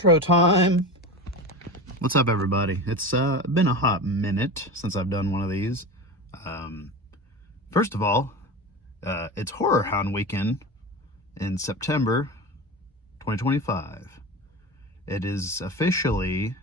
Intro time. What's up, everybody? It's been a hot minute since I've done one of these. First of all, it's Horrorhound weekend in September 2025. It is officially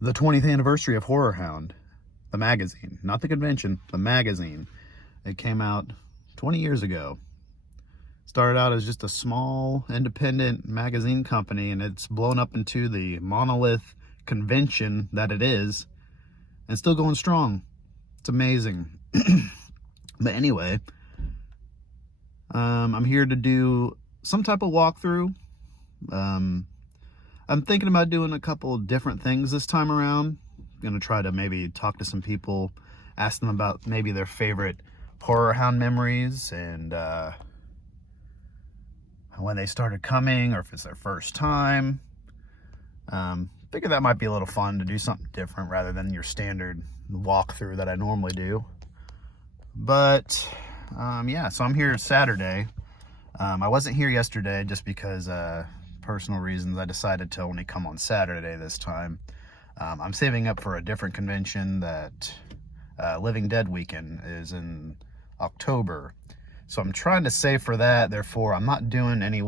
the 20th anniversary of Horrorhound, the magazine, not the convention, the magazine. It came out 20 years ago. Started out as just a small independent magazine company, and it's blown up into the monolith convention that it is, and still going strong. It's amazing. But anyway, I'm here to do some type of walkthrough. I'm thinking about doing a couple different things this time around. I'm gonna try to maybe talk to some people, ask them about maybe their favorite Horrorhound memories, and when they started coming, or if it's their first time. Figure that might be a little fun to do something different rather than your standard walkthrough that I normally do. But yeah, so I'm here Saturday. I wasn't here yesterday just because personal reasons. I decided to only come on Saturday this time. I'm saving up for a different convention that Living Dead weekend is in October. So I'm trying to save for that. Therefore, I'm not doing any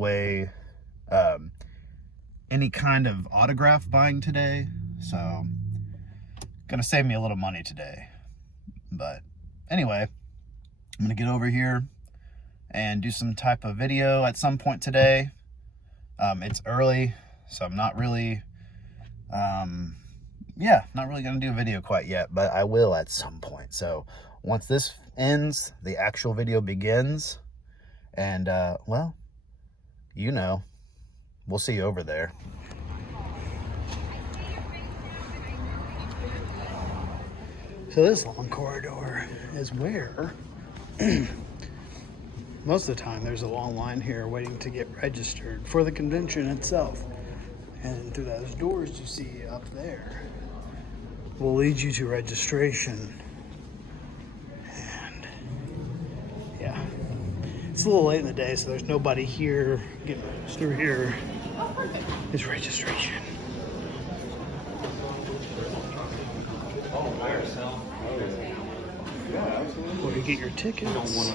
kind of autograph buying today. So, gonna save me a little money today. But anyway, I'm gonna get over here and do some type of video at some point today. It's early, so I'm not really, not really gonna do a video quite yet, but I will at some point. So once this ends, the actual video begins, and well, you know, we'll see you over there. So this long corridor is where most of the time there's a long line here waiting to get registered for the convention itself, and through those doors you see up there will lead you to registration. It's a little late in the day, so there's nobody here. Getting through here is registration. Where you get your tickets.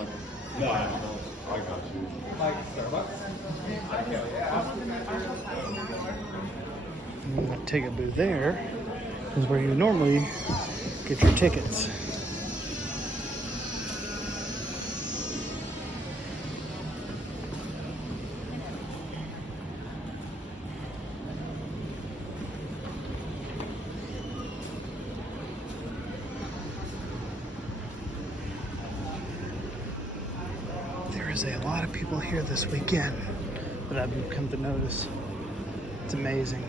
I got you. Like Starbucks? And that ticket booth there is where you normally get your tickets. There's a lot of people here this weekend that I've come to notice. It's amazing.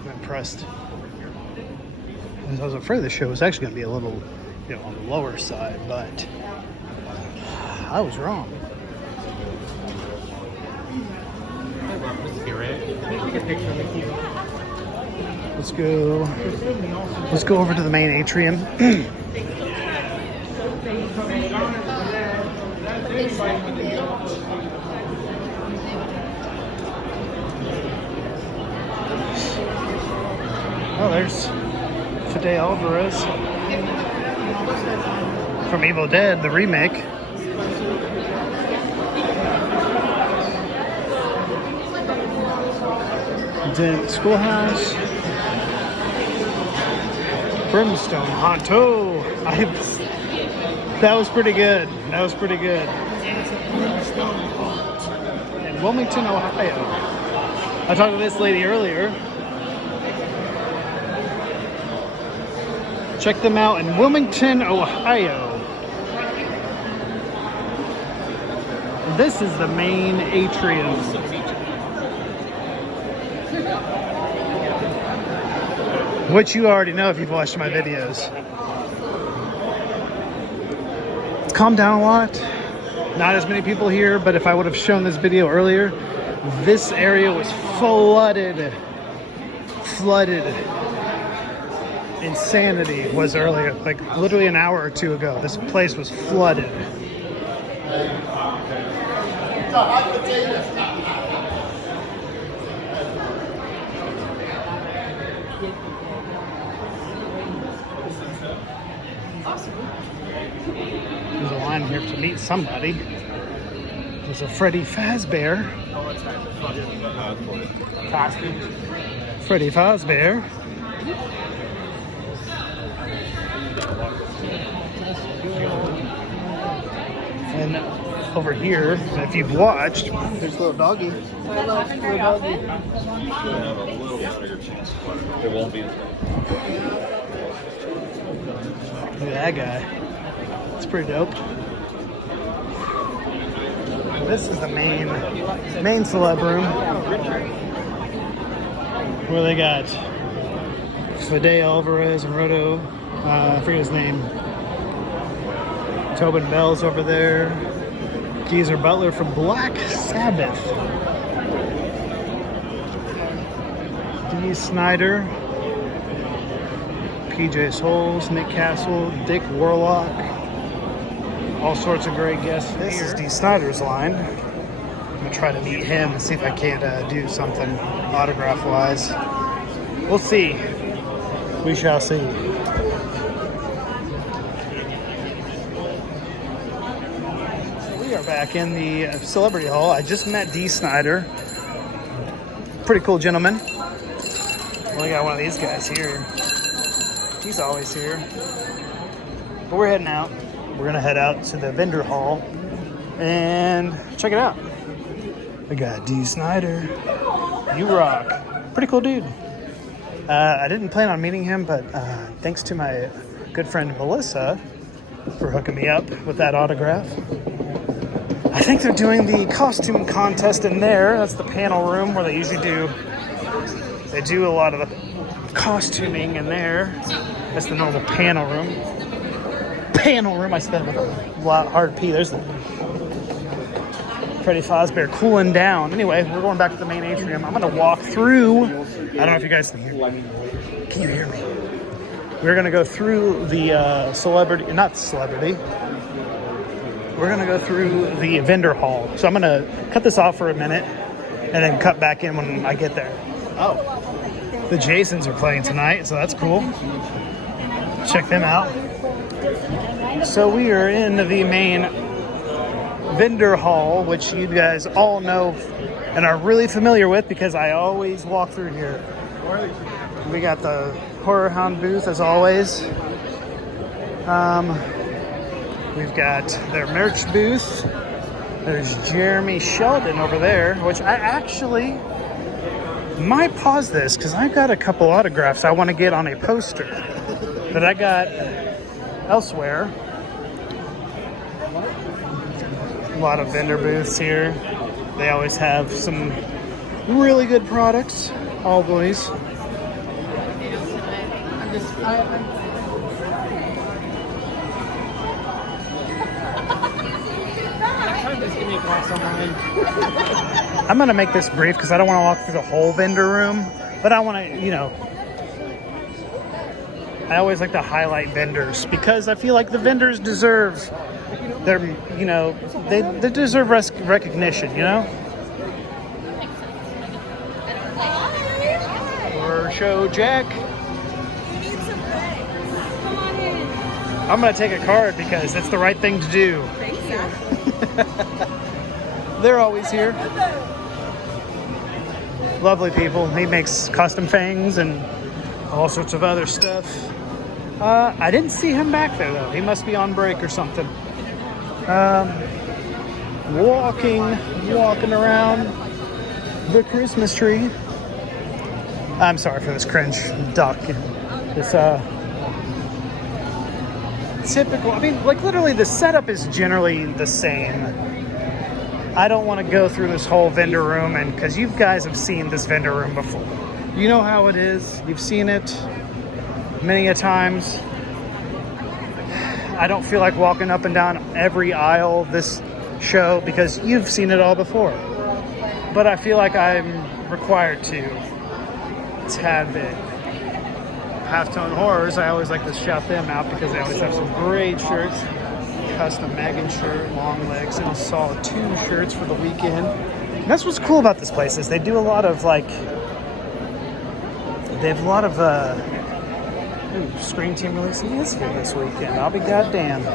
I'm impressed. I was afraid the show was actually going to be a little, on the lower side, but I was wrong. Let's go over to the main atrium. Oh, there's Fede Alvarez from Evil Dead, the remake. Then Schoolhouse, Brimstone, Honto. That was pretty good. In Wilmington, Ohio. I talked to this lady earlier. Check them out in Wilmington, Ohio. This is the main atrium. Which you already know if you've watched my videos. It's calmed down a lot. Not as many people here, but if I would have shown this video earlier, this area was flooded. Insanity was earlier, like literally an hour or two ago. This place was flooded. There's a line here to meet somebody. There's a Freddy Fazbear costume. Freddy Fazbear. And over here, if you've watched, there's a little doggy. Little doggy. It won't be. Look at that guy. It's pretty dope. This is the main celeb room where they got Fede Alvarez and Roto. I forget his name. Tobin Bell's over there. Geezer Butler from Black Sabbath. Dee Snider. PJ Souls, Nick Castle, Dick Warlock. All sorts of great guests. This is Dee Snider's line. I'm gonna try to meet him and see if I can't do something autograph-wise. We'll see. We shall see. We are back in the Celebrity Hall. I just met Dee Snider. Pretty cool gentleman. We got one of these guys here. He's always here. But we're heading out. We're gonna head out to the vendor hall and check it out. We got Dee Snider. You rock. Pretty cool dude. I didn't plan on meeting him, but thanks to my good friend Melissa for hooking me up with that autograph. I think they're doing the costume contest in there. That's the panel room where they usually do. They do a lot of the costuming in there. That's the normal panel room. I said that with a lot hard P. There's the Freddy Fazbear cooling down. Anyway, we're going back to the main atrium. I'm going to walk through. I don't know if you guys can hear me. Can you hear me? We're going to go through the not celebrity. We're going to go through the vendor hall. So I'm going to cut this off for a minute and then cut back in when I get there. Oh, the Jasons are playing tonight, so that's cool. Check them out. So we are in the main vendor hall, which you guys all know and are really familiar with because I always walk through here. We got the Horrorhound booth as always. We've got their merch booth. There's Jeremy Sheldon over there, which I actually might pause this because I've got a couple autographs I want to get on a poster that I got elsewhere. A lot of vendor booths here. They always have some really good products, always. I'm going to make this brief because I don't want to walk through the whole vendor room, but I want to, I always like to highlight vendors because I feel like the vendors deserve their, they deserve recognition, Or show Jack. I'm going to take a card because it's the right thing to do. Thank you. They're always here. Lovely people. He makes custom fangs and all sorts of other stuff. I didn't see him back there though. He must be on break or something. Walking around the Christmas tree. I'm sorry for this cringe duck. This typical. I mean, like literally, the setup is generally the same. I don't want to go through this whole vendor room, and because you guys have seen this vendor room before, you know how it is. You've seen it many a times. I don't feel like walking up and down every aisle of this show because you've seen it all before. But I feel like I'm required to. Tad bit. Halftone Horrors, I always like to shout them out because they always have some great shirts. Custom Megan shirt, long legs, and I saw 2 shirts for the weekend. And that's what's cool about this place is they do a lot of Ooh, Scream Team releasing is here this weekend. I'll be goddamn.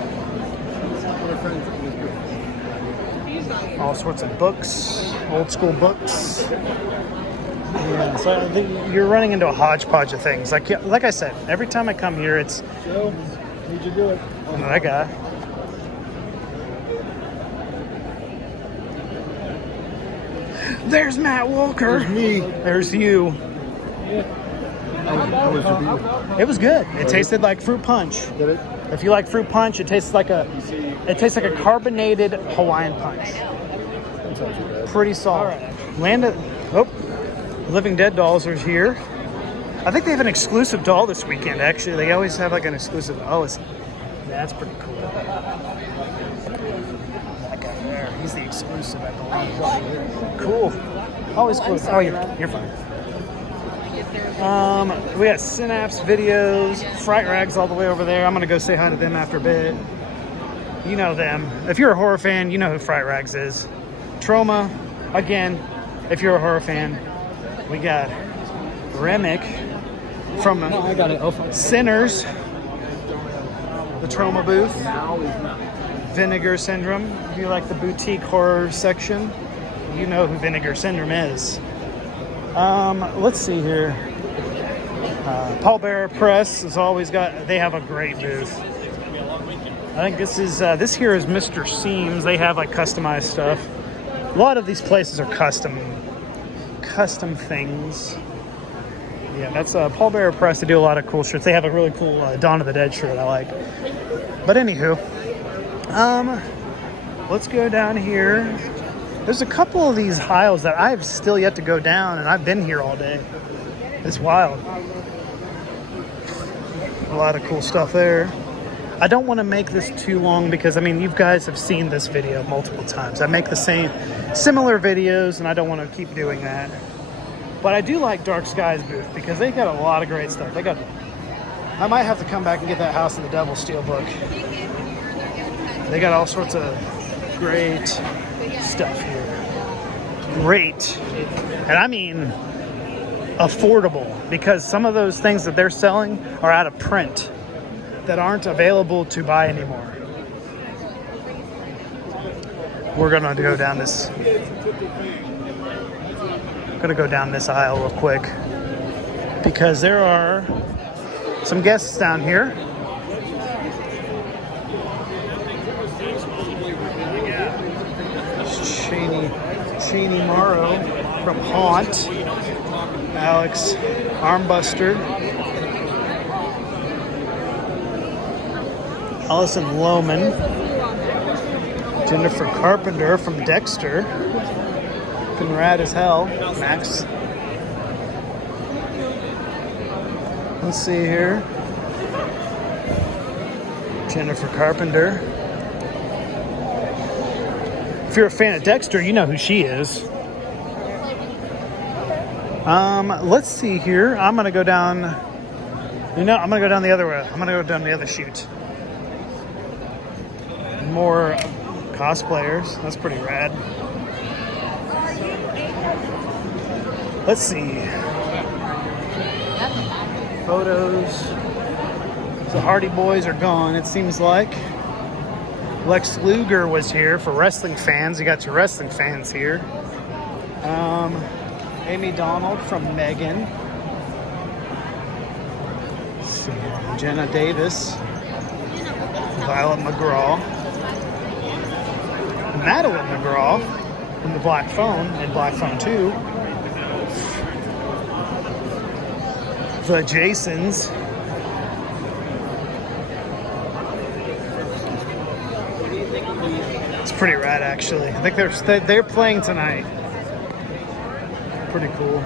All sorts of books, old school books. Yeah, so I think you're running into a hodgepodge of things. Like I said, every time I come here, it's Joe, need you do it. that guy. There's Matt Walker. There's me. There's you. How was your beer? It was good. It tasted like fruit punch. Did it? If you like fruit punch, it tastes like a carbonated Hawaiian punch. That sounds too bad. Pretty solid. Living Dead dolls are here. I think they have an exclusive doll this weekend. Actually, they always have like an exclusive. That's pretty cool. That guy there, he's the exclusive, I believe. Cool. Always cool. Oh, you're fine. We got Synapse videos, Fright Rags all the way over there. I'm gonna go say hi to them after a bit. You know them. If you're a horror fan, you know who Fright Rags is. Trauma, again, if you're a horror fan. We got Remick from I got it. Sinners, the Trauma booth. Vinegar Syndrome. If you like the boutique horror section, you know who Vinegar Syndrome is. Let's see here. Pallbearer Press has always got. They have a great booth. I think this here is Mr. Seams. They have like customized stuff. A lot of these places are custom things. Yeah, that's Pallbearer Press. They do a lot of cool shirts. They have a really cool Dawn of the Dead shirt I like. But anywho, let's go down here. There's a couple of these aisles that I've still yet to go down, and I've been here all day. It's wild. A lot of cool stuff there. I don't want to make this too long because, I mean, you guys have seen this video multiple times. I make the similar videos, and I don't want to keep doing that. But I do like Dark Skies booth because they got a lot of great stuff. I might have to come back and get that House of the Devil steelbook. They got all sorts of great stuff here. Great. And I mean affordable, because some of those things that they're selling are out of print that aren't available to buy anymore. We're gonna go down this aisle real quick because there are some guests down here. Cheney Morrow from Haunt, Alex Armbuster, Allison Lohman, Jennifer Carpenter from Dexter, looking rad as hell, Max. Let's see here, Jennifer Carpenter. If you're a fan of Dexter, you know who she is. Let's see here. I'm gonna go down. I'm gonna go down the other way. I'm gonna go down the other chute. More cosplayers. That's pretty rad. Let's see. Photos. The Hardy Boys are gone, it seems like. Lex Luger was here for wrestling fans. You got your wrestling fans here. Amy Donald from Megan. Jenna Davis. Violet McGraw. Madeline McGraw from the Black Phone and Black Phone 2. The Jasons. It's pretty rad, actually. I think they're playing tonight. Pretty cool.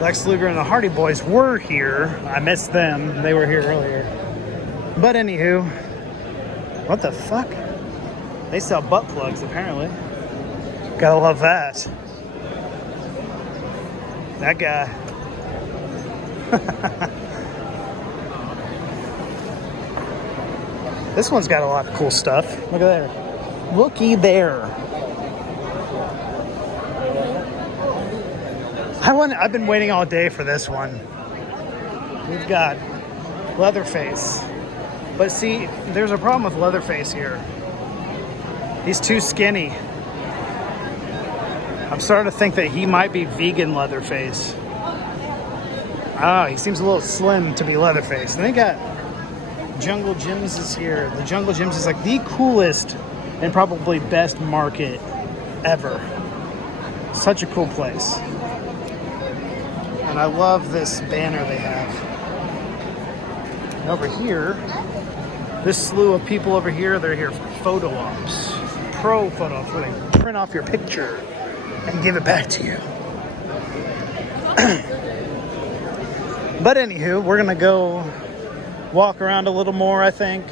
Lex Luger and the Hardy Boys were here. I missed them. They were here earlier. But anywho, what the fuck? They sell butt plugs, apparently. Gotta love that. That guy. This one's got a lot of cool stuff. Look at there. Looky there. I've been waiting all day for this one. We've got Leatherface. But see, there's a problem with Leatherface here. He's too skinny. I'm starting to think that he might be vegan Leatherface. Ah, he seems a little slim to be Leatherface. And they got Jungle Gyms is here. The Jungle Gyms is like the coolest and probably best market ever. Such a cool place. And I love this banner they have. And over here, this slew of people over here, they're here for photo ops. Pro photo ops, where they print off your picture and give it back to you. But anywho, we're gonna go walk around a little more, I think.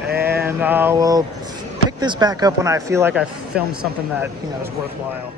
And we'll pick this back up when I feel like I filmed something that, is worthwhile.